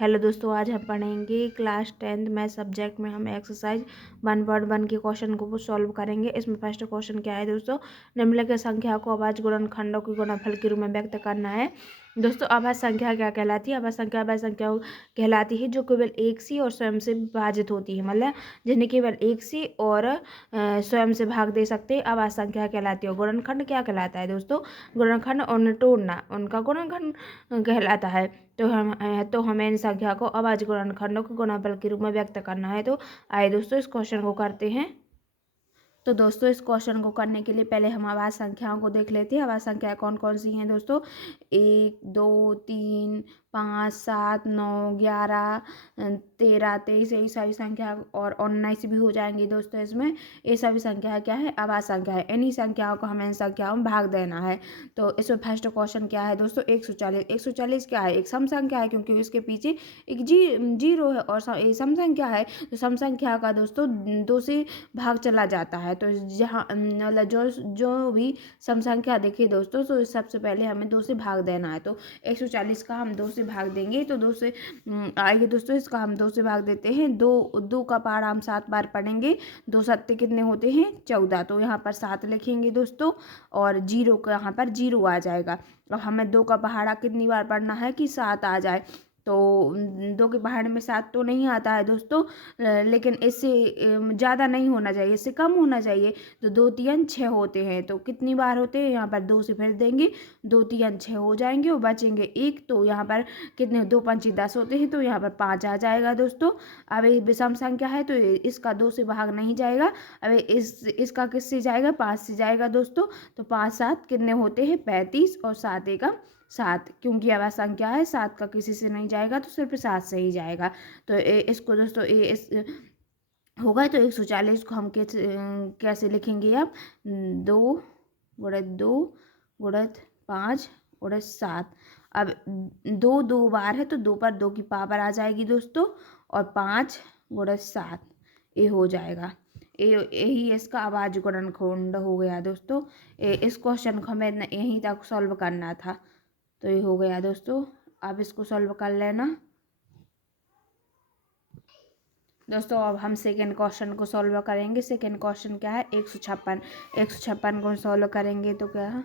Hello दोस्तों, आज हम पढ़ेंगे क्लास 10th मैथ सब्जेक्ट में हम एक्सरसाइज 1.1 के क्वेश्चन को सॉल्व करेंगे। इसमें फर्स्ट क्वेश्चन क्या है दोस्तों, निम्नलिखित संख्या को अभाज्य गुणनखंडों के गुणनफल के रूप में व्यक्त करना है। दोस्तों, अभाज्य संख्या क्या कहलाती है? अभाज्य संख्या वह संख्या कहलाती है जो केवल एक से और स्वयं से विभाजित होती है, मतलब जिन्हें केवल एक से और स्वयं से भाग दे सकते हैं, अभाज्य संख्या कहलाती है। गुणनखंड क्या कहलाता है दोस्तों? गुणनखंड उन्हें तोड़ना, उनका गुणनखंड कहलाता है। तो हमें इन संख्या को अभाज्य गुणनखंडों के गुणनफल के रूप में व्यक्त करना है। तो आइए दोस्तों इस क्वेश्चन को करते हैं। तो दोस्तों इस क्वेश्चन को करने के लिए पहले हम अभाज्य संख्याओं को देख लेते हैं। अभाज्य संख्याएं कौन कौन सी हैं दोस्तों? 1, 2, 3, 5, 7, 9, 11, 13, 23, यही सारी संख्या और 19 भी हो जाएंगी दोस्तों। इसमें ये सभी संख्या क्या है? अभाज्य संख्या है। इन्हीं संख्याओं को हमें इन संख्याओं में भाग देना है। तो इसमें फर्स्ट क्वेश्चन क्या है दोस्तों? 140। 140 क्या है? एक सम संख्या है, क्योंकि इसके पीछे एक जीरो है और सम संख्या है। तो सम संख्या का दोस्तों 2 से भाग चला जाता है। तो जहाँ मतलब जो भी सम संख्या दिखे दोस्तों, तो सबसे पहले हमें 2 से भाग देना है। तो 140 का हम 2 से भाग देंगे। तो 2 से आइए दोस्तों इसका हम 2 से भाग देते हैं। 2 का पहाड़ा हम 7 बार पढ़ेंगे। 2 सत्ते कितने होते हैं? 14। तो यहाँ पर 7 लिखेंगे दोस्तों, और जीरो का यहाँ पर 0 आ जाएगा। अब हमें 2 का पहाड़ा कितनी बार पढ़ना है कि 7 आ जाए? तो 2 के पहाड़े में 7 तो नहीं आता है दोस्तों, लेकिन इससे ज़्यादा नहीं होना चाहिए, इससे कम होना चाहिए। तो 2 3 6 होते हैं। तो कितनी बार होते हैं? यहाँ पर 2 से फिर देंगे, 2 3 6 हो जाएंगे और बचेंगे 1। तो यहाँ पर कितने? 2 5 10 होते हैं। तो यहाँ पर 5 आ जाएगा दोस्तों। अब ये विषम संख्या है तो इसका 2 से भाग नहीं जाएगा। अब इसका किससे जाएगा? 5 से जाएगा दोस्तों। तो 5 7 कितने होते हैं? 35 और 7 एकम 7, क्योंकि अभाज्य संख्या है, 7 का किसी से नहीं जाएगा तो सिर्फ 7 से ही जाएगा। तो इसको दोस्तों इस होगा। तो 140 को हम कैसे लिखेंगे? अब 2 गुणित 2 गुणित 5 गुणित 7। अब 2 2 बार है तो 2 पर 2 की पावर आ जाएगी दोस्तों, और 5 गुणित 7 ये हो जाएगा। यही इसका अभाज्य गुणनखंड हो गया दोस्तों। इस क्वेश्चन को हमें यहीं तक सॉल्व करना था। तो ये हो गया दोस्तों। अब इसको सॉल्व कर लेना दोस्तों। अब हम सेकेंड क्वेश्चन को सॉल्व करेंगे। सेकेंड क्वेश्चन क्या है? 156। 156 को सॉल्व करेंगे तो क्या है?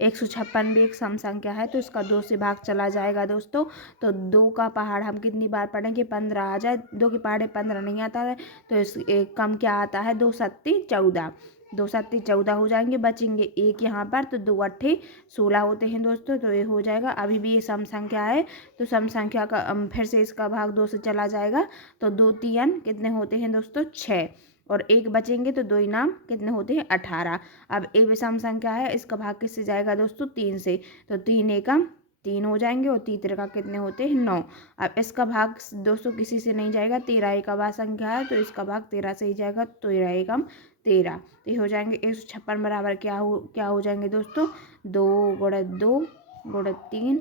156 भी एक सम संख्या है, तो इसका 2 से भाग चला जाएगा दोस्तों। तो 2 का पहाड़ हम कितनी बार पढ़ेंगे? 15 आ जाए। 2 के पहाड़े 15 नहीं आता है, तो इस एक कम क्या आता है? 2 सत्ती 14। 2 सत्ती 14 हो जाएंगे, बचेंगे 1 यहाँ पर। तो 2 अट्ठे 16 होते हैं दोस्तों। तो ये हो जाएगा। अभी भी ये सम संख्या है, तो सम संख्या का फिर से इसका भाग 2 से चला जाएगा। तो 2 3 कितने होते हैं दोस्तों? 6, और 1 बचेंगे। तो 2 इनाम कितने होते हैं? 18। अब ए विषम संख्या है, इसका भाग किससे जाएगा दोस्तों? 3 से। तो 3 एकम 3 हो जाएंगे, और 3 का कितने होते हैं? 9। अब इसका भाग दोस्तों किसी से नहीं जाएगा। 13 एक अभाज्य संख्या है, तो इसका भाग 13 से ही जाएगा। 13 एकम 13। तो ये हो जाएंगे 156 बराबर क्या हो जाएंगे दोस्तों? 2 गुणित 2 गुणित 3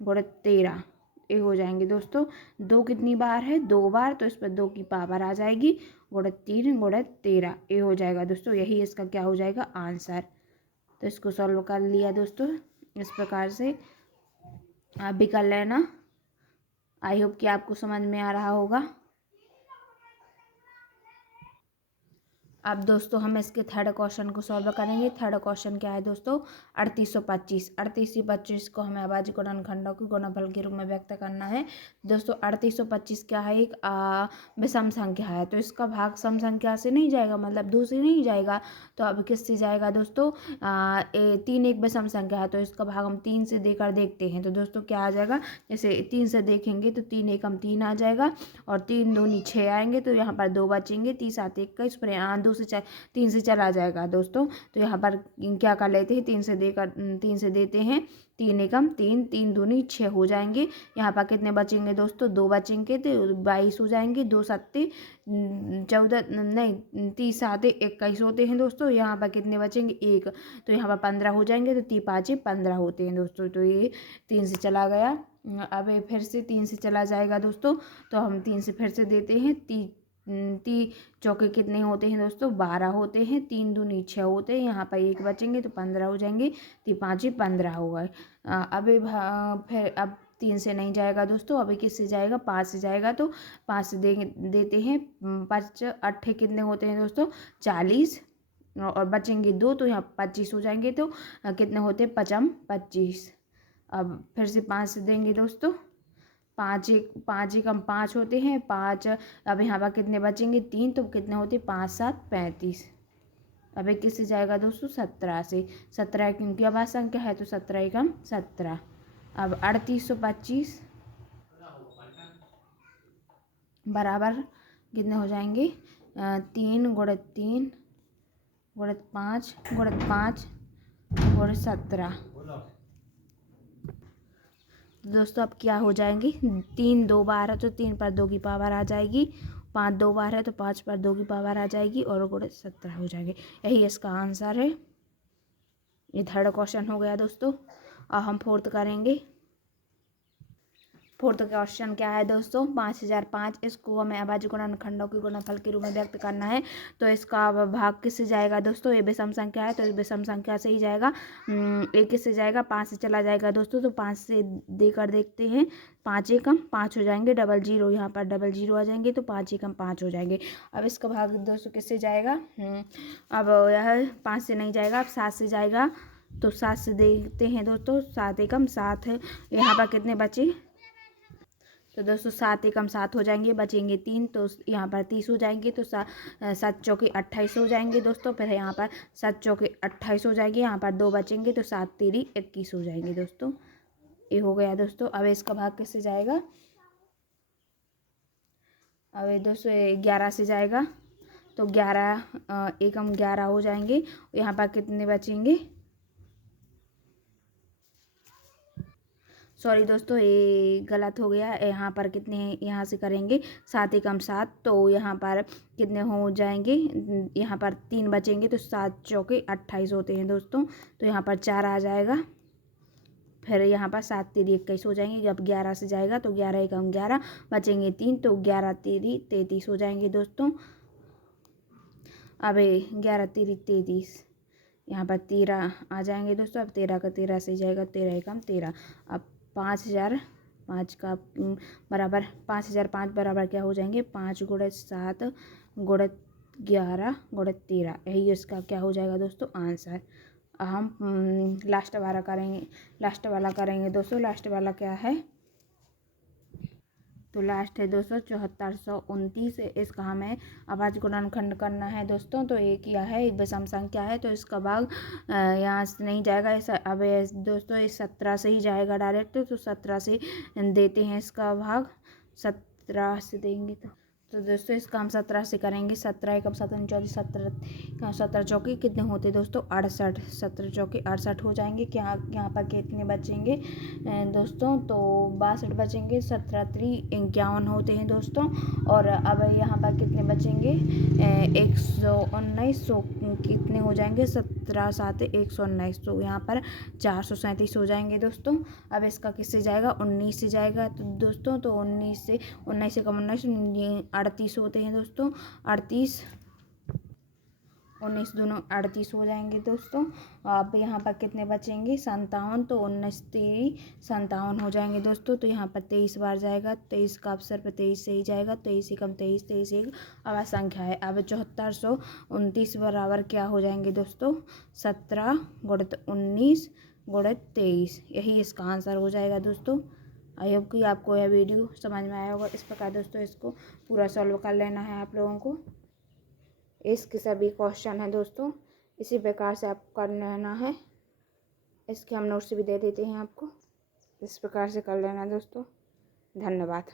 गुणित 13 ये हो जाएंगे दोस्तों। 2 कितनी बार है? 2 बार, तो इस पर 2 की पावर आ जाएगी। गुणित 3 गुणित 13 ये हो जाएगा दोस्तों। यही इसका क्या हो जाएगा? आंसर। तो इसको सॉल्व कर लिया दोस्तों। इस प्रकार से आप भी कर लेना। आई होप कि आपको समझ में आ रहा होगा। अब दोस्तों हम इसके थर्ड क्वेश्चन को सॉल्व करेंगे। थर्ड क्वेश्चन क्या है दोस्तों? 3825। 3825 को हमें अभाज्य गुणनखंडों के गुणनफल के रूप में व्यक्त करना है। दोस्तों 3825 क्या है? एक विषम संख्या है, तो इसका भाग सम संख्या से नहीं जाएगा, मतलब 2 से नहीं जाएगा। तो अब किससे जाएगा दोस्तों? 3 एक विषम संख्या है, तो इसका भाग हम 3 से देकर देखते हैं। तो दोस्तों क्या आ जाएगा? जैसे 3 से देखेंगे तो 3 एकम 3 आ जाएगा, और 3 दूनी 6 आएंगे। तो यहाँ पर 2 बचेंगे। 3 7 21, पर यहाँ 3 से चला जाएगा दोस्तों। तो यहाँ पर क्या कर लेते हैं? 3 से देते हैं। 3 एकम 3, 3 दूनी 6 हो जाएंगे। यहाँ पर कितने बचेंगे दोस्तों? 2 बचेंगे, तो 22 हो जाएंगे। 2 सत्ते 14 नहीं 30 7 21 होते हैं दोस्तों। यहाँ पर कितने बचेंगे? 1। तो यहाँ पर 15 हो जाएंगे। तो 3 5 15 होते हैं दोस्तों। तो ये 3 से चला गया। अब ये फिर से 3 से चला जाएगा दोस्तों। तो हम 3 से फिर से देते हैं। 3 चौके कितने होते हैं दोस्तों? 12 होते हैं। 3 दूनी 6 होते हैं। यहाँ पर 1 बचेंगे, तो 15 हो जाएंगे। 3 5 15 हो गए। अब फिर अब 3 से नहीं जाएगा दोस्तों। अभी किससे जाएगा, 5 से जाएगा। तो 5 से देते हैं 5 8 कितने होते हैं दोस्तों, 40 और बचेंगे 2 तो यहाँ 25 हो जाएंगे। तो कितने होते हैं, 5 25। अब फिर से 5 से देंगे दोस्तों, 5 एक हम 5 होते हैं 5। अब यहाँ पर कितने बचेंगे, 3 तो कितने होते हैं, 5 7 35। अब एक किससे जाएगा दोस्तों, 17 से। 17 क्योंकि अभाज्य संख्या है तो 17 एकम 17। अब 3825 बराबर कितने हो जाएंगे, 3 गुणित 3 गुणित 5 गुणित 5 गुणित 17। दोस्तों अब क्या हो जाएंगे, 3 2 बार है तो 3 पर 2 की पावर आ जाएगी, 5 2 बार है तो 5 पर 2 की पावर आ जाएगी और गुणित 17 हो जाएंगे। यही इसका आंसर है। ये थर्ड क्वेश्चन हो गया दोस्तों। अब हम फोर्थ करेंगे। फोर्थ क्वेश्चन क्या है दोस्तों, 5005 इसको हमें अभाज्य गुणनखंडों के गुणनफल के रूप में व्यक्त करना है। तो इसका भाग किससे जाएगा दोस्तों, ये विषम संख्या है तो इस विषम संख्या से ही जाएगा। एक किससे जाएगा, 5 से चला जाएगा दोस्तों। तो 5 से देकर देखते हैं, 5 एकम 5 हो जाएंगे, डबल जीरो यहाँ पर डबल जीरो आ जाएंगे तो 5 एकम 5 हो जाएंगे। अब इसका भाग दोस्तों किससे जाएगा, अब यह 5 से नहीं जाएगा, अब 7 से जाएगा। तो 7 से देखते हैं दोस्तों, 7 एकम 7 है, यहाँ पर कितने बचे, तो दोस्तों 7 एकम 7 हो जाएंगे, बचेंगे 3 तो यहाँ पर 30 हो जाएंगे। तो 7 चौके 28 हो जाएंगे दोस्तों। फिर यहाँ पर 7 चौके 28 हो जाएंगे, यहाँ पर 2 बचेंगे तो 7 तेरी 21 हो जाएंगे दोस्तों। ये हो गया दोस्तों। अब इसका भाग किससे जाएगा, अब ये दोस्तों 11 से जाएगा। तो 11 एकम 11 हो जाएंगे, यहाँ पर कितने बचेंगे, सॉरी दोस्तों ये गलत हो गया, यहाँ पर कितने यहाँ से करेंगे, 7 एकम 7 तो यहाँ पर कितने हो जाएंगे, यहाँ पर 3 बचेंगे तो 7 चौके 28 होते हैं दोस्तों। तो यहाँ पर 4 आ जाएगा, फिर यहाँ पर 7 तेरी 21 हो जाएंगे। जब 11 से जाएगा तो 11 एकम 11 बचेंगे 3 तो 11 तेरी 33 हो जाएंगे दोस्तों। अब 11 तेरी 33, यहाँ पर 13 आ जाएंगे दोस्तों। अब 13 का 13 से जाएगा, 13 एकम 13। अब 5005 का बराबर 5005 बराबर क्या हो जाएंगे, 5 गुणित 7 गुणित 11 गुणित 13। यही इसका क्या हो जाएगा दोस्तों, आंसर। हम लास्ट वाला करेंगे दोस्तों। लास्ट वाला क्या है, तो लास्ट है दोस्तों 7429। इसका हमें अभाज्य गुणनखंड करना है दोस्तों। तो ये किया है, एक विषम संख्या है तो इसका भाग यहाँ से नहीं जाएगा। ऐसा अब दोस्तों इस 17 से ही जाएगा डायरेक्ट। तो 17 से देते हैं इसका भाग, 17 से देंगे तो दोस्तों इसका हम 17 से करेंगे। 17 एकम 17 चौकी 17 चौकी कितने होते दोस्तों, 68। 17 चौकी 68 हो जाएंगे। क्या यहाँ पर कितने बचेंगे दोस्तों, तो 62 बचेंगे। 17 3 51 होते हैं दोस्तों। और अब यहाँ पर कितने बचेंगे, 119 सौ कितने हो जाएंगे, 17 7 119 तो यहाँ पर 437 हो जाएंगे दोस्तों। अब इसका किससे जाएगा, 19 से जाएगा तो दोस्तों। तो 19 से 19 कम 19 38 होते हैं दोस्तों। 38 19 दोनों 38 हो जाएंगे दोस्तों। अब यहाँ पर कितने बचेंगे, 57 तो 19 3 57 हो जाएंगे दोस्तों। तो यहाँ पर 23 बार जाएगा, 23 का अवसर पर 23 से ही जाएगा। 23 एकम 23 23 एक अभाज्य संख्या है। अब 7429 बराबर क्या हो जाएंगे दोस्तों, 17 गुणित 19 गुणित 23। यही इसका आंसर हो जाएगा दोस्तों। आई होप कि आपको यह वीडियो समझ में आया होगा। इस प्रकार दोस्तों इसको पूरा सॉल्व कर लेना है आप लोगों को। इसके सभी क्वेश्चन हैं दोस्तों, इसी प्रकार से आपको कर लेना है। इसके हम नोट्स भी दे देते हैं आपको, इस प्रकार से कर लेना दोस्तों। धन्यवाद।